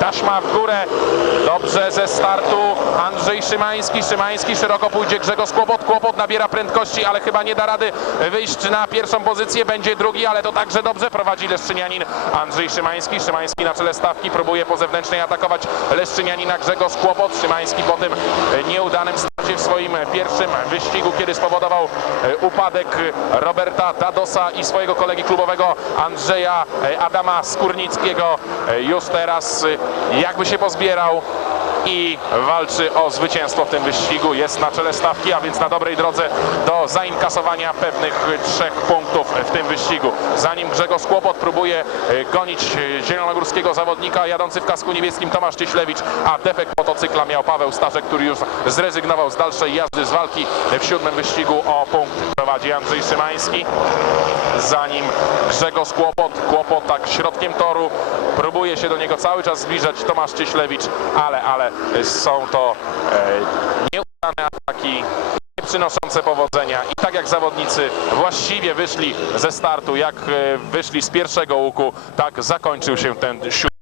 taśma w górę. Dobrze ze startu Andrzej Szymański. Szymański szeroko pójdzie Grzegorz Kłopot. Kłopot nabiera prędkości, ale chyba nie da rady wyjść na pierwszą pozycję. Będzie drugi, ale to także dobrze prowadzi Leszczynianin Andrzej Szymański. Szymański na czele stawki próbuje po zewnętrznej atakować Leszczynianina Grzegorz Kłopot. Szymański po tym nieudanym starcie w swoim pierwszym wyścigu, kiedy spowodował e, upadek Roberta Dadosa i swojego kolegi klubowego Andrzeja e, Adama Skórnickiego. E, Już teraz jakby się pozbierał i walczy o zwycięstwo w tym wyścigu. Jest na czele stawki, a więc na dobrej drodze do zainkasowania pewnych trzech punktów w tym wyścigu. Zanim Grzegorz Kłopot próbuje e, gonić zielonogórskiego zawodnika jadący w kasku niebieskim Tomasz Cieślewicz, a defekt motocykla miał Paweł Staszek, który już zrezygnował z dalszej jazdy z walki w siódmym wyścigu o punkt. Prowadzi Andrzej Szymański. Zanim Grzegorz Kłopot, Kłopot tak środkiem toru, próbuje się do niego cały czas zbliżać Tomasz Cieślewicz, ale, ale są to e, nieudane ataki, przynoszące powodzenia. I tak jak zawodnicy właściwie wyszli ze startu, jak e, wyszli z pierwszego łuku, tak zakończył się ten siódmy